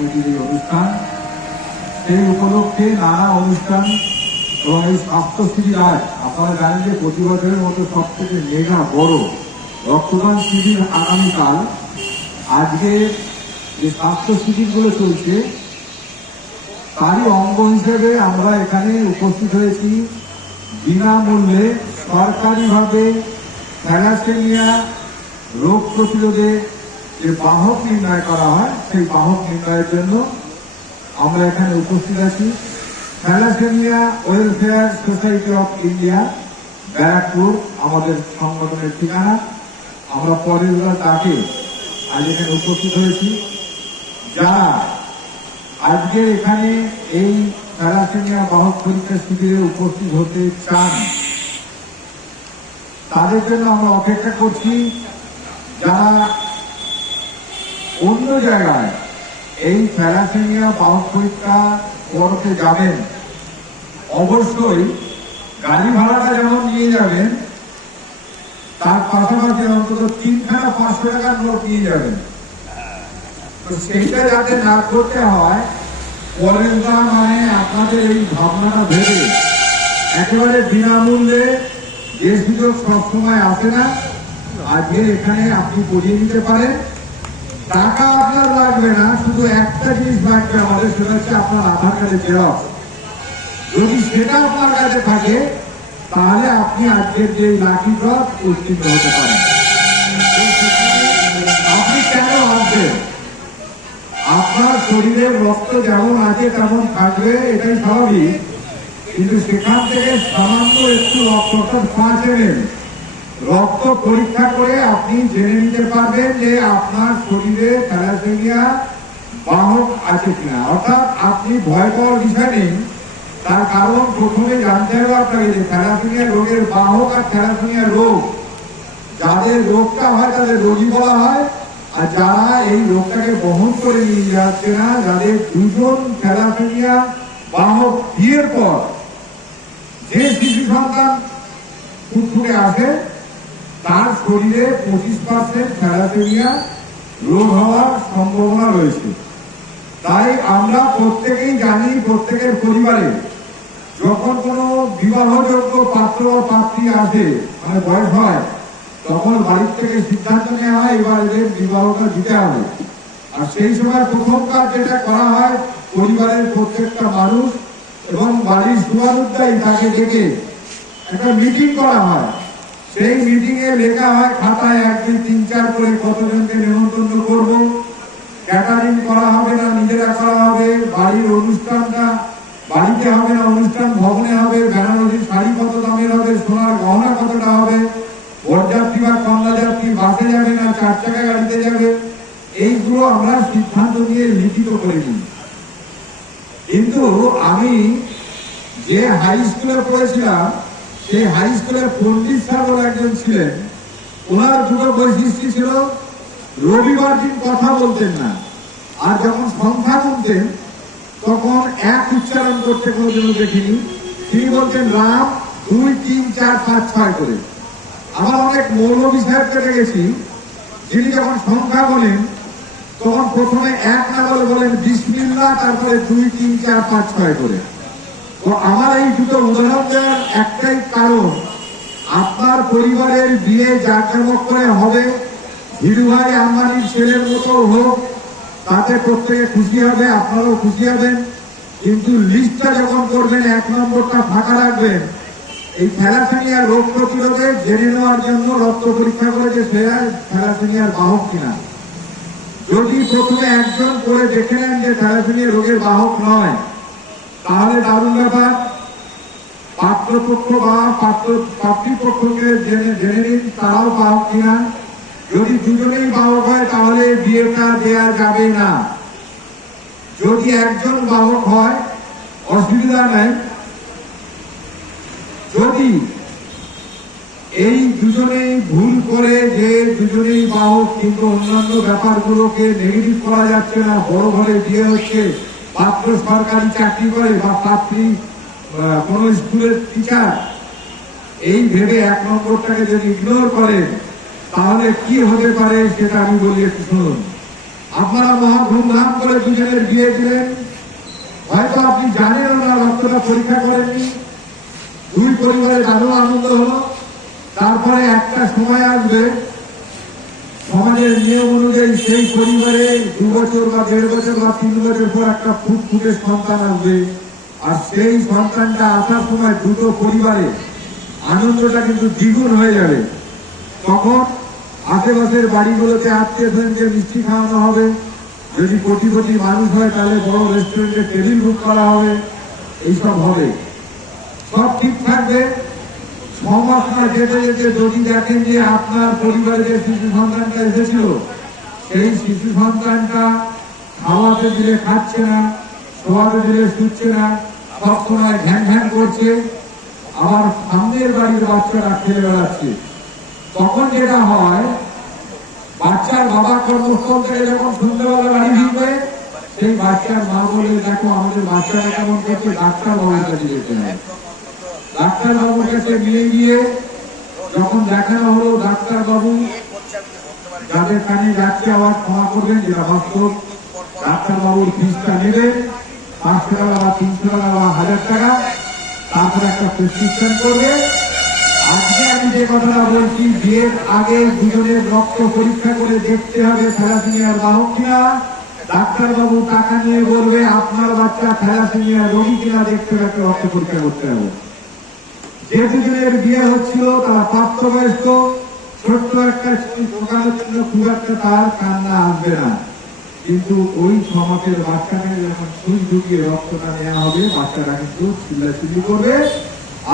কমিটির এই অনুষ্ঠান, সেই উপলক্ষে নানা অনুষ্ঠান এবং এই স্বাস্থ্য শিবির আজ আপনারা জানেন যে প্রতি বছরের মতো সব থেকে মেগা বড় রক্তদান শিবির আগামীকাল। আজকে যে স্বাস্থ্য শিবিরগুলো চলছে তারই অঙ্গ হিসেবে আমরা এখানে উপস্থিত হয়েছি। বিনামূল্যে সরকারিভাবে থ্যালাসেমিয়া রোগ প্রতিরোধে যে বাহক নির্ণয় করা হয় সেই বাহক নির্ণয়ের জন্য আমরা এখানে উপস্থিত আছি। Thalassemia welfare society of India, Barrackpore আমাদের সংগঠনের ঠিকানা। আমরা পরের ডাকে আজ এখানে উপস্থিত হয়েছি। যারা আজকে এখানে এই থ্যালাসেমিয়া বাহক পরীক্ষা শিবিরে উপস্থিত হতে চান তাদের জন্য আমরা অপেক্ষা করছি। যারা অন্য জায়গায় এই থ্যালাসেমিয়া বাহক পরীক্ষা করতে যাবেন অবশ্যই গাড়ি ভাড়াটা যেমন নিয়ে যাবেন তার পাশাপাশি অন্তত 3খানা 500 টাকার নোট নিয়ে যাবেন। তো সেইটা যাতে না করতে হয় পরের মানে আপনাদের এই ভাবনাটা ভেবে একেবারে বিনামূল্যে, যে সুযোগ সবসময় আসে না, আজকে এখানে আপনি করিয়ে নিতে পারেন। টাকা আপনার লাগবে না, শুধু একটা জিনিস লাগবে আমাদের, সেটা হচ্ছে আপনার আধার কার্ডের জেরক্স। যদি সেটা আপনার কাছে থাকে তাহলে আপনি আজকের যে লাকি ড্র উত্তীর্ণ হতে পারেন। আপনি কেন আসবেন? আপনার শরীরের রক্ত যেমন আছে তেমন থাকবে, এটাই স্বাভাবিক। কিন্তু সেখান থেকে সামান্য একটু রক্ত, 5 ml রক্ত পরীক্ষা করে আপনি জেনে নিতে পারবেন যে আপনার শরীরে থ্যালাসেমিয়া বাহক আছে কিনা। অর্থাৎ আপনি ভয় পাওয়ার বিষয় নেই। তার কারণ প্রথমে জানতে হবে আপনাকে যে থ্যালাসেমিয়া রোগের বাহক আর থ্যালাসেমিয়া রোগ, যাদের রোগটা হয় তাদের রোগী বলা হয়, আর যারা এই রোগটাকে বহন করে নিয়ে যাচ্ছে না, যাদের দুজন থ্যালাসেমিয়া বাহক বিয়ের পর যে শিশু সন্তান ফুটফুটে আসে তার শরীরে 25% থ্যালাসেমিয়া রোগ হওয়ার সম্ভাবনা রয়েছে। তাই আমরা প্রত্যেকেই জানি, প্রত্যেকের পরিবারে যখন কোনো বিবাহযোগ্য পাত্র বা পাত্রী আসে, মানে বয়স হয়, তখন বাড়ির থেকে সিদ্ধান্ত নেওয়া হয় এবার এদের বিবাহটা দিতে হবে। আর সেই সময় প্রথম কাজ যেটা করা হয়, পরিবারের প্রত্যেকটা মানুষ এবং বাড়ির শুভানুধ্যায়ী তাকে ডেকে একটা মিটিং করা হয়। সেই মিটিং এ লেখা হয় খাতায় 1, 2, 3, 4 করে কতজনকে নেমন্তন্ন করবো, ক্যাটারিং করা হবে না নিজেরা করা হবে, বাড়ির অনুষ্ঠানটা বাড়িতে হবে না অনুষ্ঠান ভবনে হবে, বেনারসি শাড়ি কত দামের হবে, সোনার গহনা কতটা হবে, বরযাত্রী বা কন্যা যাত্রী বাসে যাবে না 4 চাকা গাড়িতে যাবে, এইগুলো আমরা সিদ্ধান্ত নিয়ে লিখিত করে নিই। কিন্তু আমি যে হাই স্কুলে পড়েছিলাম সেই হাই স্কুলের পণ্ডিত স্যার একজন ছিলেন। ওনার দুটো বৈশিষ্ট্য ছিল, রবিবার দিন কথা বলতেন না, আর যখন সংখ্যা গুনতেন তখন এক উচ্চারণ করতে কোনোদিন দেখিনি। তিনি বলতেন রাম 2, 3, 4, 5, 6 করে। আমার অনেক মৌলভী সাহেবকে দেখেছি, যিনি যখন সংখ্যা বলেন তখন প্রথমে 1 না বলে বলেন বিসমিল্লাহ, তারপরে 2, 3, 4, 5, 6 করে। তো আমার এই দুটো উদাহরণ দেওয়ার একটাই কারণ, আপনার পরিবারের বিয়ে জাঁকজমক করে হবে, ধীরুভাই আম্বানির ছেলের মতো হোক, তাতে প্রত্যেকে খুশি হবে, আপনারাও খুশি হবেন। কিন্তু লিস্টটা যখন করবেন 1 নম্বরটা ফাঁকা রাখবেন। এই থ্যালাসেমিয়া রোগ প্রতিরোধে জেনে নেওয়ার জন্য রক্ত পরীক্ষা করে যে সে থ্যালাসেমিয়ার বাহক কিনা। যদি প্রথমে একজন করে দেখে নেন যে থ্যালাসেমিয়া রোগের বাহক নয়, তাহলে দারুণ ব্যাপার। পাত্রপক্ষ বা পাত্রীপক্ষকে জেনে নিন তারাও বাহক কিনা। যদি দুজনেই বাহক হয় তাহলে বিয়েটা দেয়া যাবে না। যদি একজন বাহক হয় অসুবিধা নেই। যদি এই দুজনেই ভুল করে যে দুজনেই বাহক কিন্তু অন্যান্য ব্যাপারগুলোকে নেগেটিভ করা যাচ্ছে না, বড় ঘরে বিয়ে হচ্ছে, পাত্র সরকারি চাকরি করে বা পাত্রী কোন স্কুলের টিচার, এই ভেবে 1 নম্বরটাকে যদি ইগনোর করেন তাহলে কি হতে পারে সেটা আমি বলি, একটু শুনুন। আপনারা মহা ধুমধাম করে দুজনের বিয়ে দিলেন, হয়তো আপনি জানেন না, রক্তটা পরীক্ষা করেননি, দুই পরিবারে দারুণ আনন্দ হলো। তারপরে একটা সময় আসবে, সমাজের নিয়ম অনুযায়ী সেই পরিবারে 2 বছর বা 1.5 বছর বা 3 বছর পর একটা ফুটফুটে সন্তান আসবে, আর সেই সন্তানটা আসার সময় দুটো পরিবারে আনন্দটা কিন্তু দ্বিগুণ হয়ে যাবে। তখন আশেপাশের বাড়িগুলোতে আত্মীয়-স্বজনকে মিষ্টি খাওয়ানো হবে, যদি কোটিপতি মানুষ হয় তাহলে বড় রেস্টুরেন্টে টেবিল বুক করা হবে, এইসব হবে, সব ঠিক থাকবে। 6 মাস না যেতে যেতে যদি দেখেন যে আপনার পরিবারে যে শিশু সন্তানটা এসেছিল, সেই শিশু সন্তানটা খাওয়াতে দিলে খাচ্ছে না, শোয়াতে দিলে শুচ্ছে না, সবসময় ঘ্যান ঘ্যান করছে, আবার সামনের বাড়ির বাচ্চারা খেলে বেড়াচ্ছে, তখন যেটা হয়, বাচ্চার বাবা কর্মস্থল থেকে যখন সন্ধ্যাবেলা বাড়ি ফিরবে, সেই বাচ্চার মা বলে, দেখো আমাদের বাচ্চারা কেমন করছে, ডাক্তার বাবুর কাছে যেতে হয়। ডাক্তার বাবুর কাছে নিয়ে গিয়ে যখন দেখানো হলো, ডাক্তার বাবু যাদের কানে যাচ্ছে আবার ক্ষমা করবেন, যেটা বাস্তব, ডাক্তার বাবুর ফিসটা নেবেন 500 টাকা বা 300 টাকা বা 1000 টাকা, তারপর একটা প্রেসক্রিপশন করবে। আজকে আমি যে কথাটা বলছি, বিয়ের আগে দুজনের রক্ত পরীক্ষা করে দেখতে হবে থ্যালাসেমিয়ার বাহক কিনা। ডাক্তার বাবু টাকা নিয়ে বলবে আপনার বাচ্চা থ্যালাসেমিয়া রোগী কিনা, দেখতে হবে, একটা রক্ত পরীক্ষা করতে হবে। যে দুজনের বিয়ে হচ্ছিল তারা প্রাপ্তবয়স্ক, ছোট্ট একটা সুই ঢোকানোর জন্য খুব একটা তার কান্না আসবে না, কিন্তু ওই 6 মাসের বাচ্চাকে যখন সুই ঢুকিয়ে রক্তটা নেওয়া হবে, বাচ্চাটা কিন্তু চিল্লাচিল্লি করবে।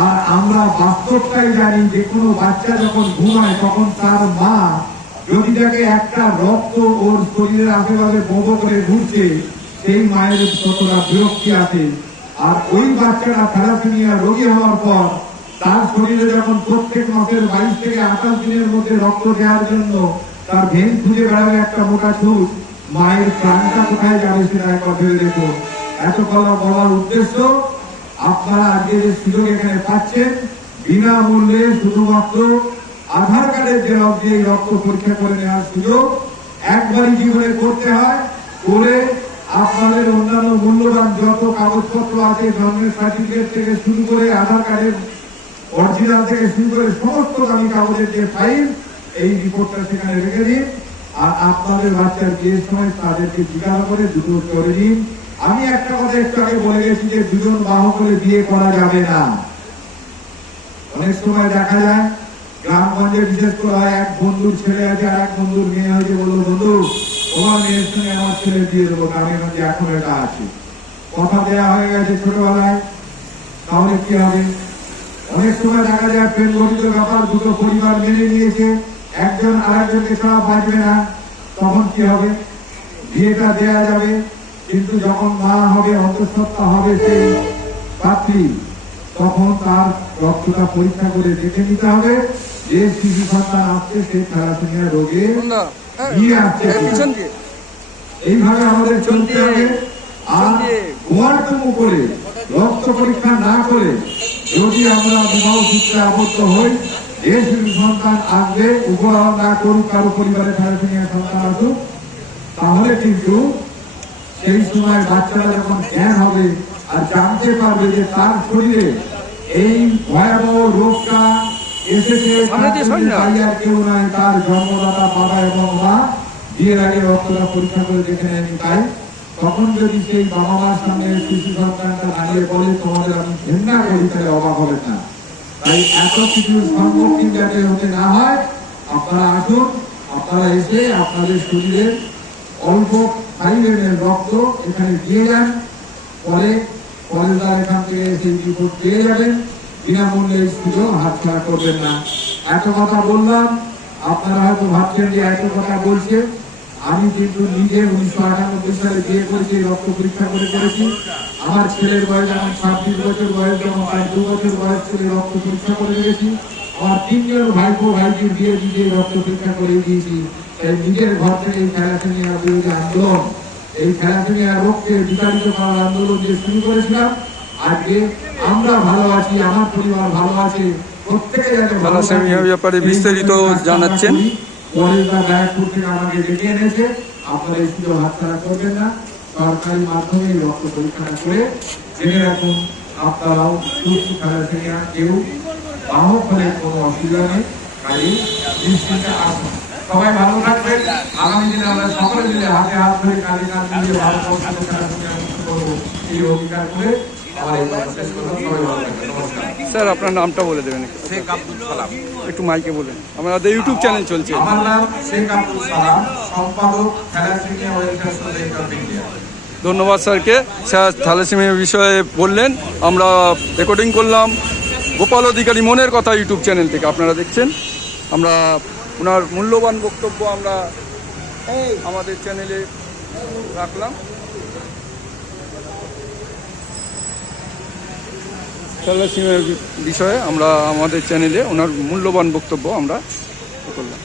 আর আমরা বাস্তবটাই জানি, যে কোনো বাচ্চা যখন ঘুমায় তখন তার মা যদি দেখে একটা রক্ত ওর শরীরের আশেপাশে বড় করে ঘুরছে, সেই মায়ের কতটা বিরক্তি আছে। আর ওই বাচ্চাটা থ্যালাসেমিয়া রোগী হওয়ার পর তার শরীরে যখন প্রত্যেক মাসের 22 থেকে 28 দিনের মধ্যে রক্ত দেওয়ার জন্য তার ভেন খুঁজে বেড়াবে একটা মোটা ছুট, মায়ের প্রাণটা কোথায় যাবে সেটা একবার ভেবে দেখুন। এত কথা বলার উদ্দেশ্য, আপনারা আজকে যে সুযোগ এখানে পাচ্ছেন, বিনামূল্যে শুধুমাত্র আধার কার্ডের জেরক্স দিয়ে রক্ত পরীক্ষা করে নেওয়ার সুযোগ একবারই জীবনে করতে হয়। করে আপনাদের অন্যান্য মূল্যবান যত কাগজপত্র আছে, জন্মের সার্টিফিকেট থেকে শুরু করে আধার কার্ডের অরিজিনাল থেকে শুরু করে সমস্ত দামি কাগজের যে ফাইল, এই রিপোর্টটা সেখানে রেখে দিন। আর আপনাদের বাচ্চার বিয়ের সময় তাদেরকে জিজ্ঞাসা করে দুটো করে দিন। আমি একটা কথা একটু আগে বলে গেছি যে দুজন বাহক করে বিয়ে করা যাবে না। অনেক সময় দেখা যায় গ্রামগঞ্জে বিশেষ করে হয়, এক বন্ধুর ছেলে আছে আর এক বন্ধুর মেয়ে হয়েছে, বললো বন্ধু তোমার মেয়ের সঙ্গে আমার ছেলে দিয়ে দেবো, গ্রামে এখন এটা আছে, কথা দেওয়া হয়ে গেছে ছোটবেলায়, তাহলে কি হবে? অনেক সময় দেখা যায় প্রেম ঘটিত ব্যাপার, দুটো পরিবার মেনে নিয়েছে, একজন আরেকজনকে ছাড়া বাঁচবে না, তখন কি হবে? বিয়েটা দেয়া যাবে, কিন্তু যখন মা হবে, অন্তঃসত্ত্বা হবে সেই পাত্রী, তখন তার রক্তটা পরীক্ষা করে দেখে নিতে হবে যে শিশু সন্তান আসছে সে থ্যালাসেমিয়া রোগে নিয়ে আসছে। এইভাবে আমাদের চলতে হবে। আর গোয়ারটুকু করে রক্ত পরীক্ষা না করে যদি আমরা বিবাহ সূত্রে আবদ্ধ হই, যে শিশু সন্তান আসবে, উপহার না করুক কারো পরিবারে থ্যালাসেমিয়া সন্তান আসুক, তাহলে কিন্তু সেই সময় বাচ্চারা যখন জ্ঞান হবে আর জানতে পারবে যে তার শরীরে এই ভয়াবহ রোগটা এসেছে, আর কেউ নাই, তার জন্মদাতা বাবা এবং মা বিয়ের আগে রক্তটা পরীক্ষা করে দেখে নেয়নি, তাই তখন যদি সেই বাবা মার সামনে শিশু সন্তানটা দাঁড়িয়ে বলে তোমাদের আমি ঘৃণা করি, তাহলে অবাক হবে না। তাই এত কিছুর সম্মুখীন যাতে হতে না হয়, আপনারা আসুন, আপনারা এসে আপনাদের শরীরের অল্প ফাইলের রক্ত এখানে দিয়ে যান, পরে পরেরবার এখান থেকে সেই রিপোর্ট পেয়ে যাবেন। বিনামূল্যে এই সুযোগ হাতছাড়া করবেন না। এত কথা বললাম, আপনারা হয়তো ভাবছেন যে এত কথা বলছে, আমি কিন্তু নিজে 1998 সালে বিয়ে করেছি, রক্ত পরীক্ষা করে করেছি। আমার ছেলের বয়স যখন 26 বছর বয়স, যখন প্রায় 2 বছর বয়স ছিল, রক্ত পরীক্ষা করে রেখেছি। আমার 3 জন ভাইপো ভাইজির বিয়ে দিয়ে রক্ত পরীক্ষা করে দিয়েছি। তাই নিজের ঘর থেকে এই থ্যালাসেমিয়া বিরোধী আন্দোলন, এই থ্যালাসেমিয়া রোগকে বিতাড়িত করার আন্দোলন যে শুরু করেছিলাম, আজকে আমরা ভালো আছি, আমার পরিবার ভালো আছে, প্রত্যেকে যেন থ্যালাসেমিয়া ব্যাপারে বিস্তারিত জানাচ্ছেন। পরের ব্যারাকপুর থেকে আমাকে ডেকে এনেছে, আপনারা এই সুযোগ হাতছাড়া করবেন না। সরকারি মাধ্যমে এই রক্ত পরীক্ষাটা করে জেনে রাখুন আপনারাও সুস্থ থ্যালাসেমিয়া কেউ বাহক হলে কোনো অসুবিধা নেই। কাজে নিশ্চিন্তে আসুন, সবাই ভালো থাকবেন। আগামী দিনে আমরা সকলে মিলে হাতে হাত ধরে কাঁধে কাঁধ মিলিয়ে ভারতবর্ষকে থ্যালাসেমিয়া মুক্ত করবো এই অধিকার করে আমার এই কথা শেষ করলাম। সবাই ভালো থাকবেন, নমস্কার। স্যার আপনার নামটা বলে দেবেন একটু। শেখ আব্দুল সালাম। একটু মাইকে বলেন, আমাদের ইউটিউব চ্যানেল চলছে। আমার নাম শেখ আব্দুল সালাম, সম্পাদক thalassemia welfare society of India. ধন্যবাদ স্যারকে। স্যার থ্যালাসেমিয়া বিষয়ে বললেন, আমরা রেকর্ডিং করলাম গোপাল অধিকারী মনের কথা ইউটিউব চ্যানেল থেকে আপনারা দেখছেন। আমরা ওনার মূল্যবান বক্তব্য আমরা আমাদের চ্যানেলে রাখলাম। থ্যালাসেমিয়ার বিষয়ে আমরা আমাদের চ্যানেলে ওনার মূল্যবান বক্তব্য আমরা করলাম।